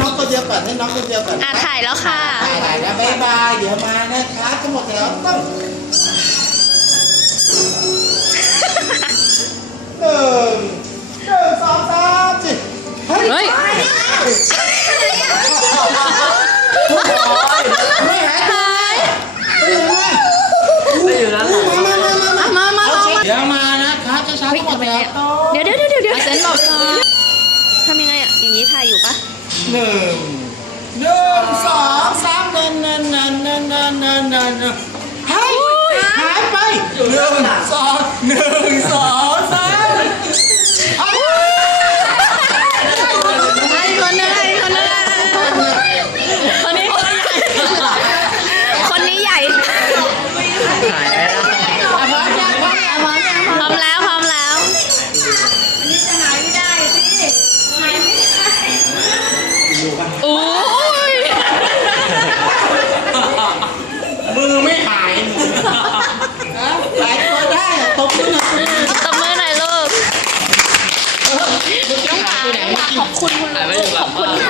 น้องตัวเดียวก่อนให้น้องตัวเดียวก่อนอะถ่ายแล้วค่ะ ถ่ายถ่ายแล้วบ๊ายบายเดี๋ยวมานะคะทั้งหมดแล้วต้องหนึ่งหนึ่งสองสามสี่เฮ้ยเฮ้ย ทุกคนไม่หายไปไหนไปอยู่แล้วมามามามามามามาเดี๋ยวมานะคะช้าๆทั้งหมดแล้วต้องเดี๋ยวเดี๋ยวเดี๋ยวเดี๋ยวเซนบอก หนึ่งหนึ่งสองสามเนินเนินเนินเนินเนินเนินเนินหายหายไปหนึ่งสองหนึ่ง โอ้ยมือไม่หายหายตัวได้อะตบมือหน่อยตบมือหน่อยลูกน้องหวานน้องหวานขอบคุณคุณลูกขอบคุณค่ะ